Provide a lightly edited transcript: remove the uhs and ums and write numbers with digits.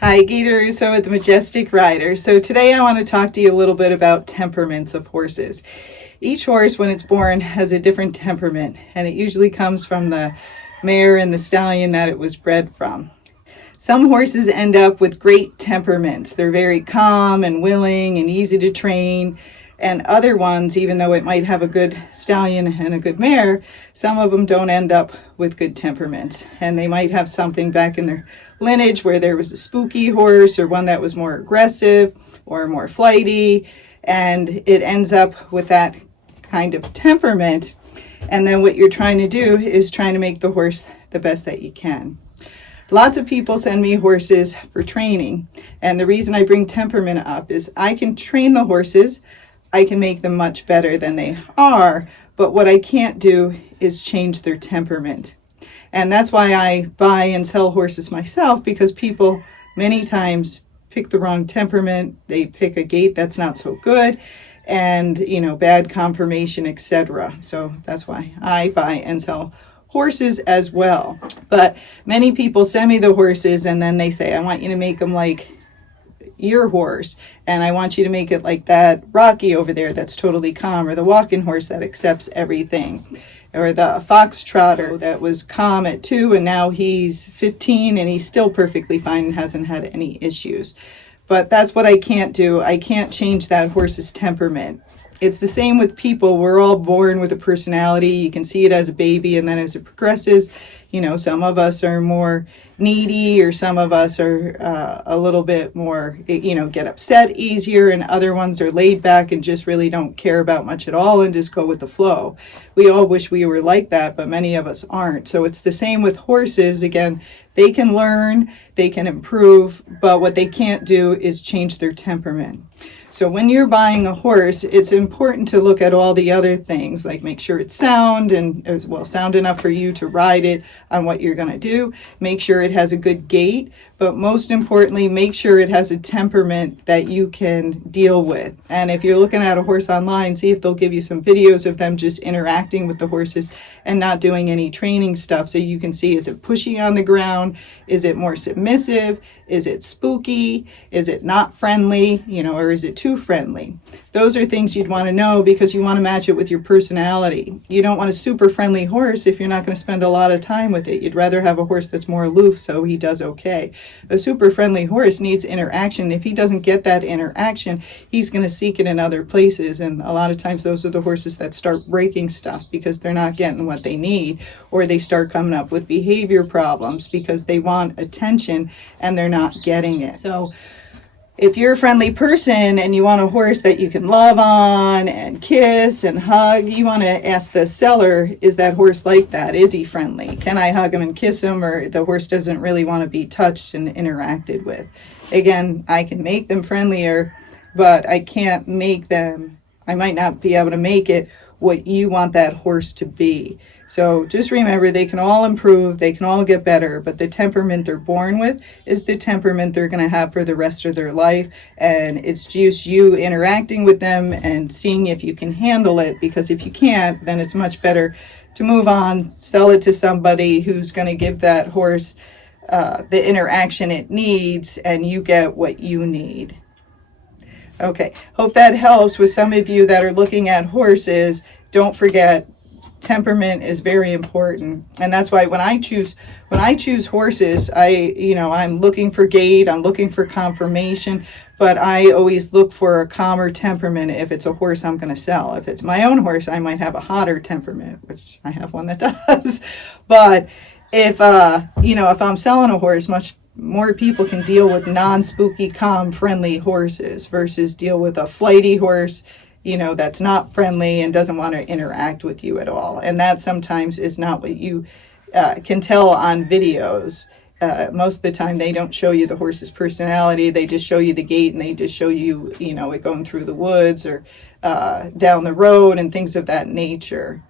Hi, Gaye DeRusso with the Majestic Rider. So today I want to talk to you a little bit about temperaments of horses. Each horse, when it's born, has a different temperament, and it usually comes from the mare and the stallion that it was bred from. Some horses end up with great temperaments. They're very calm and willing and easy to train. And other ones, even though it might have a good stallion and a good mare, some of them don't end up with good temperaments. And they might have something back in their lineage where there was a spooky horse or one that was more aggressive or more flighty. And it ends up with that kind of temperament. And then what you're trying to do is trying to make the horse the best that you can. Lots of people send me horses for training. And the reason I bring temperament up is I can train the horses. I can make them much better than they are, but what I can't do is change their temperament. And that's why I buy and sell horses myself, because people many times pick the wrong temperament. They pick a gait that's not so good, and bad conformation, etc. So that's why I buy and sell horses as well. But many people send me the horses and then they say, I want you to make them like your horse, and I want you to make it like that Rocky over there that's totally calm, or the walking horse that accepts everything, or the foxtrotter that was calm at 2 and now he's 15 and he's still perfectly fine and hasn't had any issues. But that's what I can't do. I can't change that horse's temperament. It's the same with people. We're all born with a personality. You can see it as a baby, and then as it progresses, some of us are more needy, or some of us are a little bit more, get upset easier, and other ones are laid back and just really don't care about much at all and just go with the flow. We all wish we were like that, but many of us aren't. So it's the same with horses. Again, they can learn, they can improve, but what they can't do is change their temperament. So when you're buying a horse, it's important to look at all the other things, like make sure it's sound enough for you to ride it on what you're going to do. Make sure it has a good gait, but most importantly, make sure it has a temperament that you can deal with. And if you're looking at a horse online, see if they'll give you some videos of them just interacting with the horses and not doing any training stuff, so you can see, is it pushy on the ground? Is it more submissive? Is it spooky? Is it not friendly? Or is it too friendly? Those are things you'd want to know, because you want to match it with your personality. You don't want a super friendly horse if you're not going to spend a lot of time with it. You'd rather have a horse that's more aloof so he does okay. A super friendly horse needs interaction. If he doesn't get that interaction, he's going to seek it in other places. And a lot of times those are the horses that start breaking stuff because they're not getting what they need, or they start coming up with behavior problems because they want attention and they're not getting it. So if you're a friendly person and you want a horse that you can love on and kiss and hug, you want to ask the seller, is that horse like that? Is he friendly? Can I hug him and kiss him? Or the horse doesn't really want to be touched and interacted with. Again, I can make them friendlier, but I can't make them, I might not be able to make it what you want that horse to be. So just remember, they can all improve, they can all get better, but the temperament they're born with is the temperament they're going to have for the rest of their life. And it's just you interacting with them and seeing if you can handle it, because if you can't, then it's much better to move on, sell it to somebody who's going to give that horse the interaction it needs, and you get what you need. Okay, hope that helps with some of you that are looking at horses. Don't forget, temperament is very important, and that's why when I choose horses, I'm looking for gait, I'm looking for conformation, but I always look for a calmer temperament if it's a horse I'm going to sell. If it's my own horse, I might have a hotter temperament, which I have one that does. But if I'm selling a horse, much more people can deal with non-spooky, calm, friendly horses versus deal with a flighty horse, that's not friendly and doesn't want to interact with you at all. And that sometimes is not what you can tell on videos. Most of the time they don't show you the horse's personality. They just show you the gait, and they just show you, it going through the woods or down the road and things of that nature.